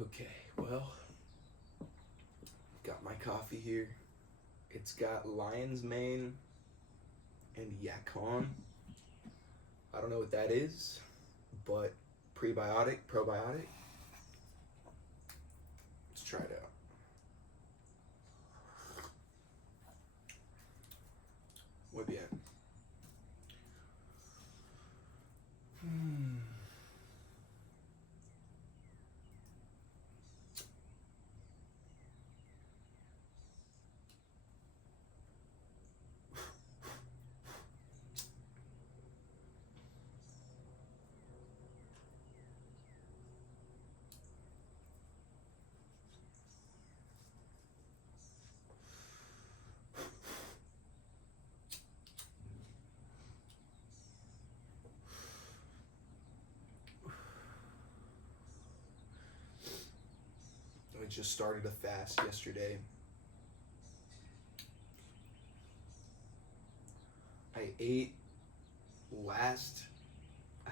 Okay, well, got my coffee here. It's got lion's mane and yacon. I don't know what that is, but prebiotic, probiotic. Let's try it out. Muy bien. I just started a fast yesterday. I ate I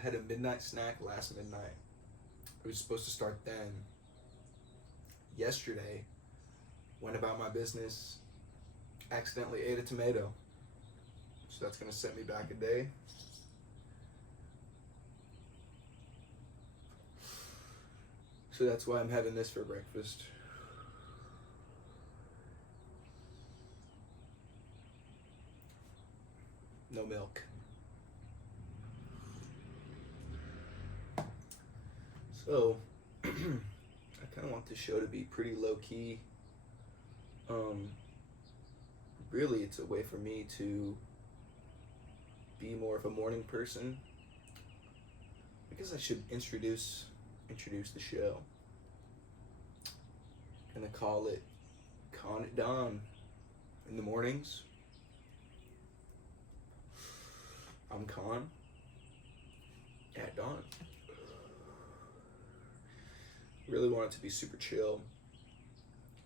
had a midnight snack last midnight. I was supposed to start then. Yesterday, went about my business, accidentally ate a tomato. So that's gonna set me back a day. So that's why I'm having this for breakfast. No milk. So, I kind of want this show to be pretty low key. Really, it's a way for me to be more of a morning person. I guess I should introduce the show. Gonna call it Con at Dawn in the mornings. I'm Con at dawn. Really want it to be super chill,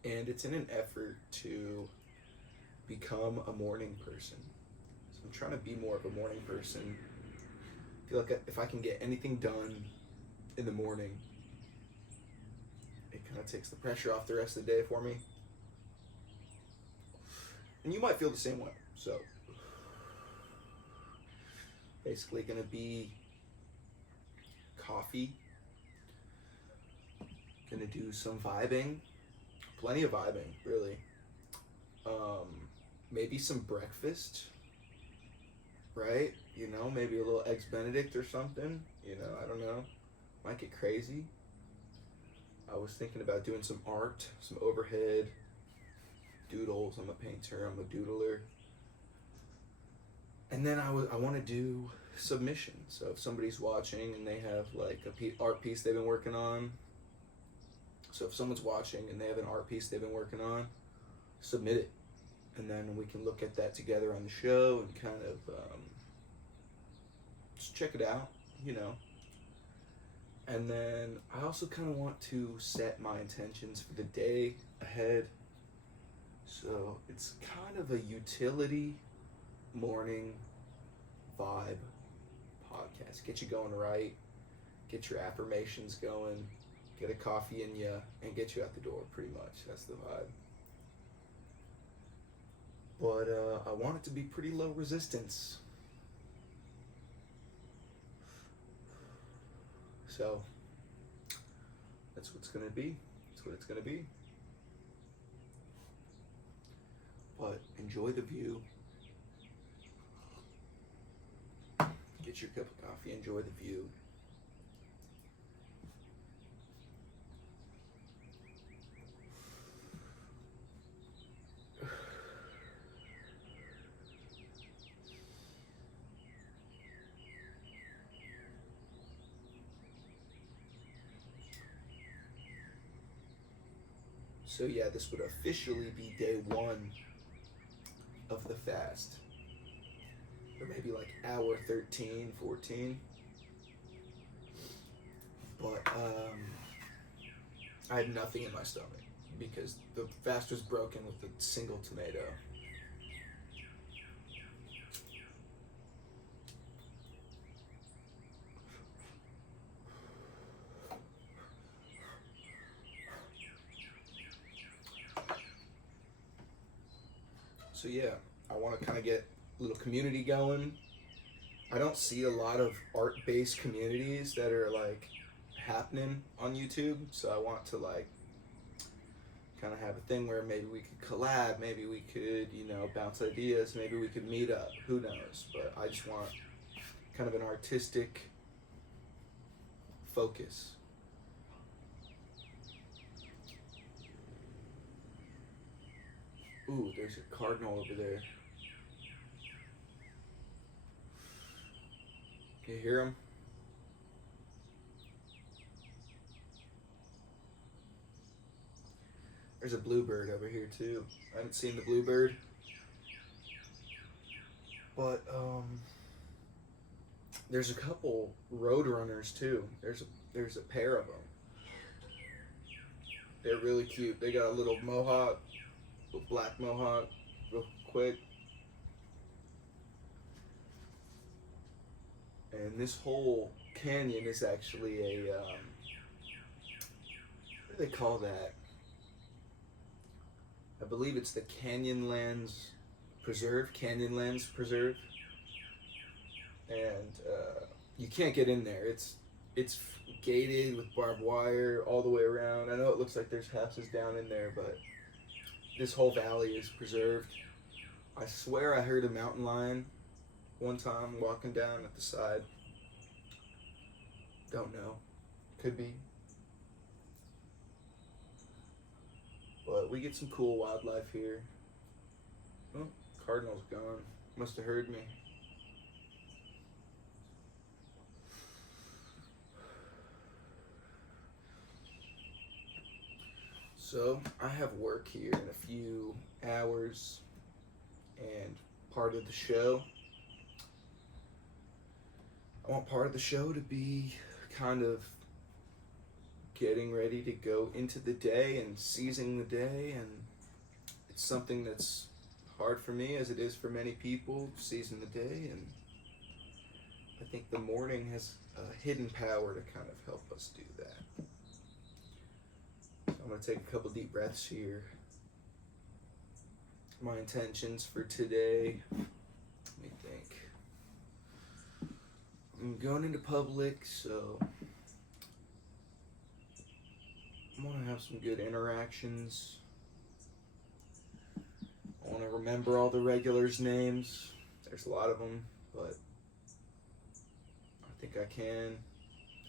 and it's in an effort to become a morning person. So I'm trying to be more of a morning person. I feel like if I can get anything done in the morning, it kind of takes the pressure off the rest of the day for me. And you might feel the same way. So basically gonna be coffee. Gonna do some vibing. Plenty of vibing, really. Maybe some breakfast, right? You know, maybe a little Eggs Benedict or something. You know, I don't know. Might get crazy. I was thinking about doing some art, some overhead doodles. I'm a painter, I'm a doodler. And then I want to do submissions. So if somebody's watching and they have like a art piece they've been working on. So if someone's watching and they have an art piece they've been working on, submit it. And then we can look at that together on the show and kind of just check it out, you know. And then I also kind of want to set my intentions for the day ahead. So it's kind of a utility morning vibe podcast. Get you going right, get your affirmations going, get a coffee in you, and get you out the door, pretty much. That's the vibe. But I want it to be pretty low resistance. So that's what it's gonna be. That's what it's gonna be. But enjoy the view. Get your cup of coffee, enjoy the view. So yeah, this would officially be day 1 of the fast. Or maybe like hour 13, 14. But I had nothing in my stomach because the fast was broken with a single tomato. So yeah, I want to kind of get a little community going. I don't see a lot of art-based communities that are like happening on YouTube, so I want to like kind of have a thing where maybe we could collab, maybe we could, bounce ideas, maybe we could meet up, who knows. But I just want kind of an artistic focus. Ooh, there's a cardinal over there. Can you hear him? There's a bluebird over here too. I haven't seen the bluebird. But there's a couple roadrunners too. There's a pair of them. They're really cute. They got a little mohawk, little black mohawk, real quick. And this whole canyon is actually a what do they call that? I believe it's the Canyonlands Preserve, and you can't get in there. It's gated with barbed wire all the way around. I know it looks like there's houses down in there, but this whole valley is preserved. I swear I heard a mountain lion one time walking down at the side. Don't know. Could be. But we get some cool wildlife here. Oh, cardinal's gone. Must have heard me. So, I have work here in a few hours, and part of the show, I want part of the show to be kind of getting ready to go into the day and seizing the day, and it's something that's hard for me as it is for many people, seizing the day, and I think the morning has a hidden power to kind of help us do that. So I'm going to take a couple deep breaths here. My intentions for today, let me think. I'm going into public, so I want to have some good interactions. I want to remember all the regulars' names. There's a lot of them, but I think I can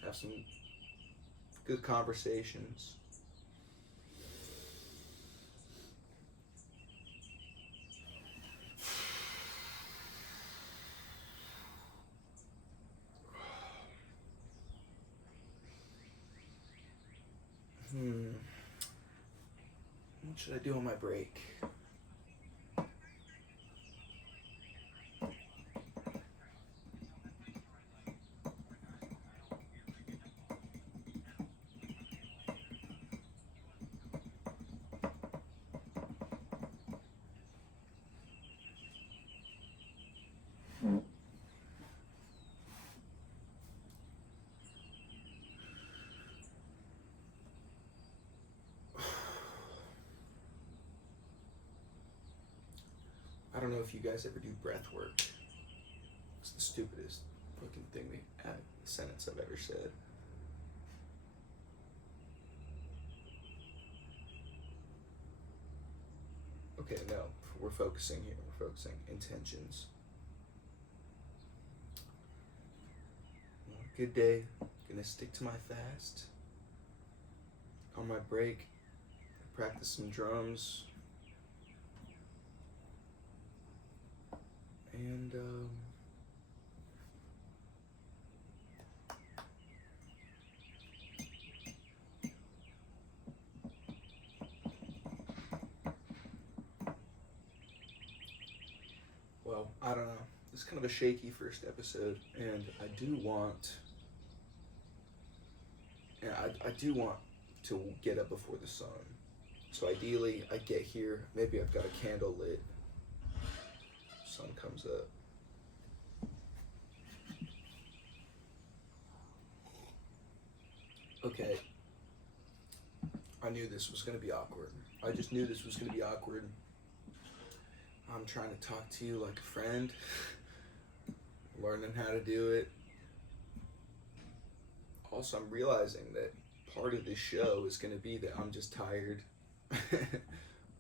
have some good conversations. What should I do on my break? I don't know if you guys ever do breath work. It's the stupidest fucking thing sentence I've ever said. Okay, no, we're focusing here. We're focusing intentions. Good day. Gonna stick to my fast. On my break, practice some drums. And well, I don't know. It's kind of a shaky first episode, and I do want to get up before the sun. So ideally, I get here. Maybe I've got a candle lit. Sun comes up. Okay. I knew this was going to be awkward. I just knew this was going to be awkward. I'm I'm trying to talk to you like a friend, learning how to do it. Also, I'm realizing that part of this show is going to be that I'm just tired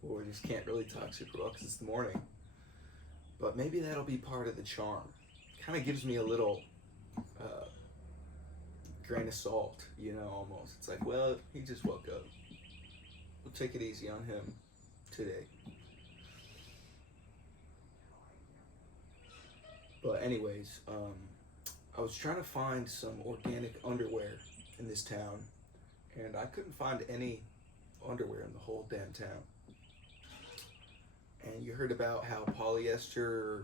or just can't really talk super well because it's the morning. But maybe that'll be part of the charm. Kind of gives me a little uh, grain of salt, almost. It's like, well, he just woke up. We'll take it easy on him today. But anyways, I was trying to find some organic underwear in this town, and I couldn't find any underwear in the whole damn town. And you heard about how polyester,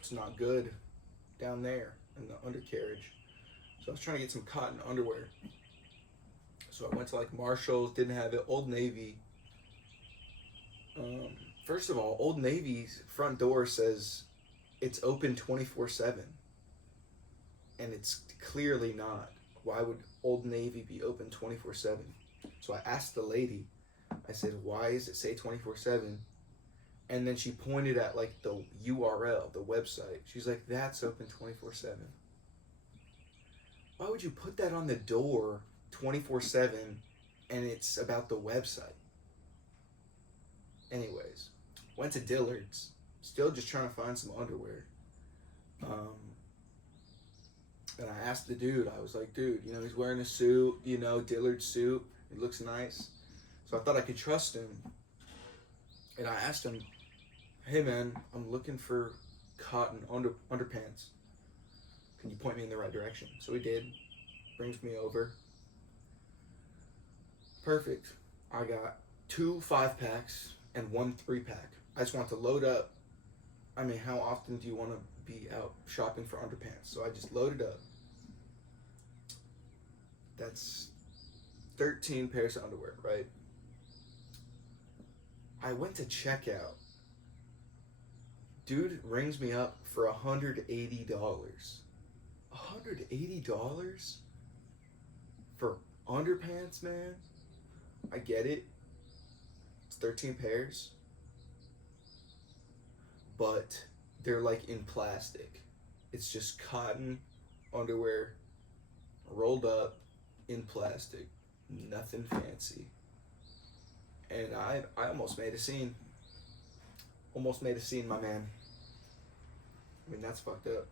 it's not good down there in the undercarriage. So I was trying to get some cotton underwear. So I went to like Marshall's, didn't have it. Old Navy. First of all, Old Navy's front door says it's open 24/7. And it's clearly not. Why would Old Navy be open 24/7? So I asked the lady, I said, why does it say 24/7? And then she pointed at like the URL, the website. She's like, that's open 24/7. Why would you put that on the door 24/7 and it's about the website? Anyways, went to Dillard's, still just trying to find some underwear. And I asked the dude, I was like, dude, he's wearing a suit, Dillard's suit. It looks nice. So I thought I could trust him. And I asked him, hey man, I'm looking for cotton underpants. Can you point me in the right direction? So he did. Brings me over. Perfect. I got 2 5-packs and 1 3-pack. I just want to load up. I mean, how often do you want to be out shopping for underpants? So I just loaded up. That's 13 pairs of underwear, right? I went to checkout. Dude rings me up for $180. $180 for underpants, man? I get it. It's 13 pairs. But they're like in plastic. It's just cotton underwear rolled up in plastic. Nothing fancy. And I almost made a scene. Almost made a scene, my man. I mean, that's fucked up.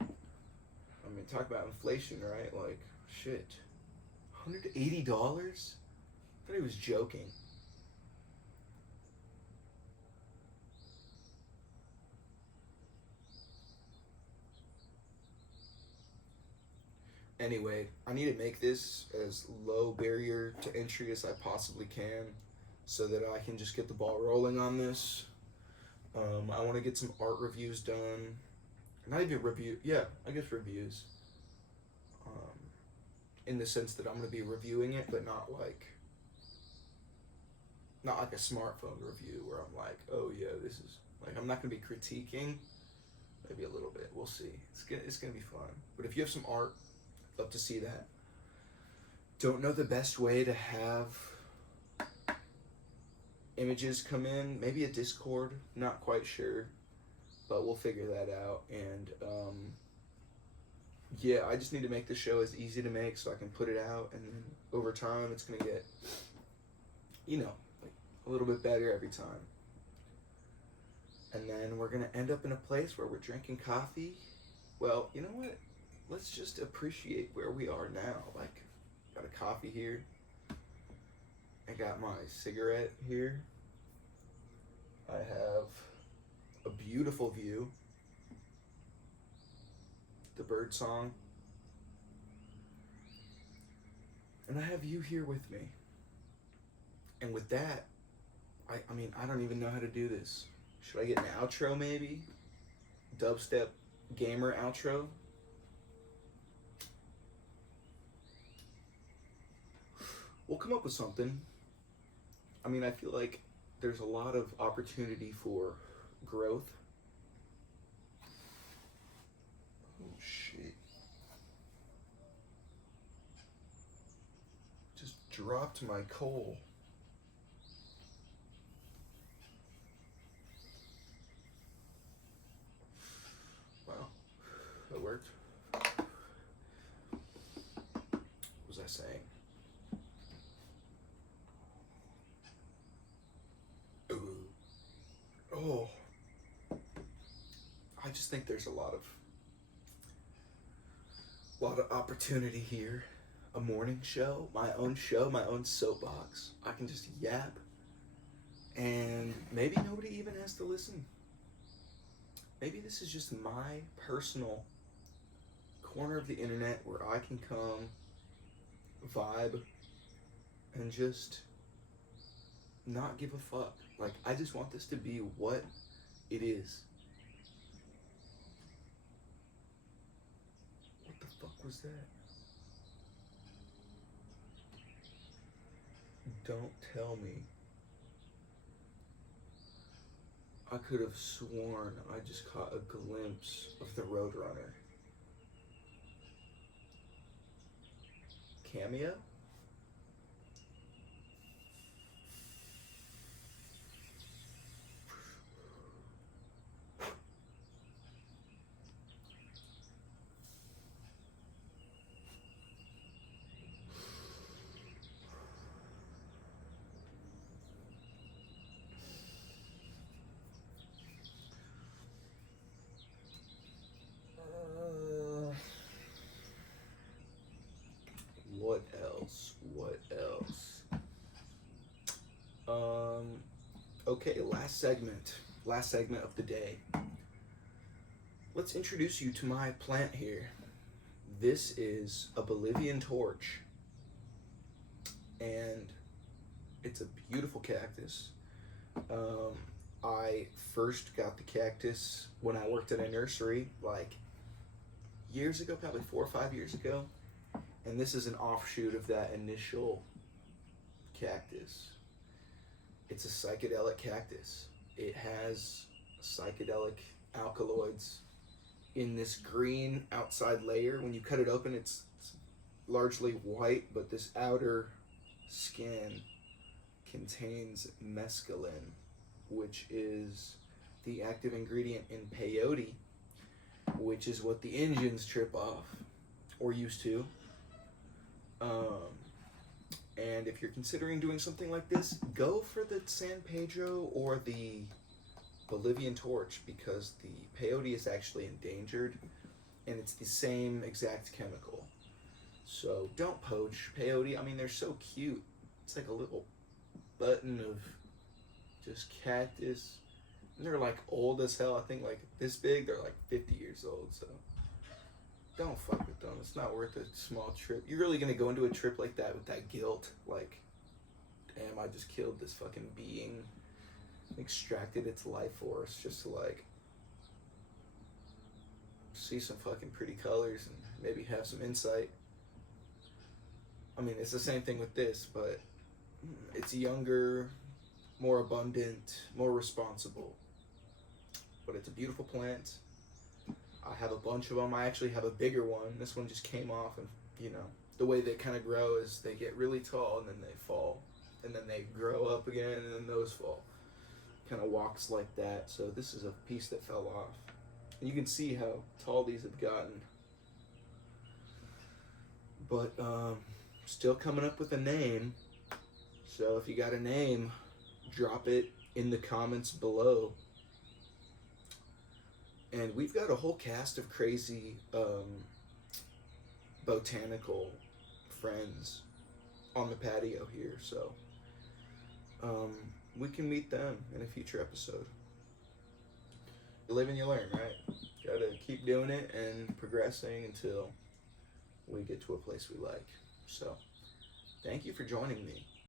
I mean, talk about inflation, right? Like, shit. $180? I thought he was joking. Anyway, I need to make this as low barrier to entry as I possibly can so that I can just get the ball rolling on this. I want to get some art reviews done. Not even reviews. In the sense that I'm going to be reviewing it, but not like a smartphone review where I'm like, oh yeah, this is, like, I'm not going to be critiquing. Maybe a little bit. We'll see. It's going to be fun. But if you have some art, love to see that. Don't know the best way to have images come in. Maybe a Discord. Not quite sure. But we'll figure that out. And yeah, I just need to make the show as easy to make so I can put it out. And then over time, it's going to get, like a little bit better every time. And then we're going to end up in a place where we're drinking coffee. Well, you know what? Let's just appreciate where we are now. Like, got a coffee here. I got my cigarette here. I have a beautiful view. The bird song. And I have you here with me. And with that, I mean, I don't even know how to do this. Should I get an outro maybe? Dubstep gamer outro? We'll come up with something. I mean, I feel like there's a lot of opportunity for growth. Oh, shit. Just dropped my coal. oh, I just think there's a lot of opportunity here. A morning show, my own soapbox. I can just yap, and maybe nobody even has to listen. Maybe this is just my personal corner of the internet where I can come, vibe, and just not give a fuck. Like, I just want this to be what it is. What the fuck was that? Don't tell me. I could have sworn I just caught a glimpse of the Roadrunner. Cameo? What else? Okay, last segment of the day. Let's introduce you to my plant here. This is a Bolivian torch, and it's a beautiful cactus. I first got the cactus when I worked at a nursery, like years ago, probably 4 or 5 years ago. And this is an offshoot of that initial cactus. It's a psychedelic cactus. It has psychedelic alkaloids in this green outside layer. When you cut it open, it's largely white, but this outer skin contains mescaline, which is the active ingredient in peyote, which is what the engines trip off, or used to. And if you're considering doing something like this, go for the San Pedro or the Bolivian torch, because the peyote is actually endangered and it's the same exact chemical. So don't poach peyote. I mean, they're so cute. It's like a little button of just cactus. And they're like old as hell. I think like this big, they're like 50 years old, so don't fuck with them. It's not worth a small trip. You're really gonna go into a trip like that with that guilt, like, damn, I just killed this fucking being, extracted its life force just to like see some fucking pretty colors and maybe have some insight. I mean, it's the same thing with this, but it's younger, more abundant, more responsible. But it's a beautiful plant. I have a bunch of them. I actually have a bigger one. This one just came off, and you know, the way they kind of grow is they get really tall and then they fall. And then they grow up again and then those fall. Kind of walks like that. So this is a piece that fell off. And you can see how tall these have gotten. But still coming up with a name. So if you got a name, drop it in the comments below. And we've got a whole cast of crazy botanical friends on the patio here, so we can meet them in a future episode. You live and you learn, right? Gotta keep doing it and progressing until we get to a place we like. So, thank you for joining me.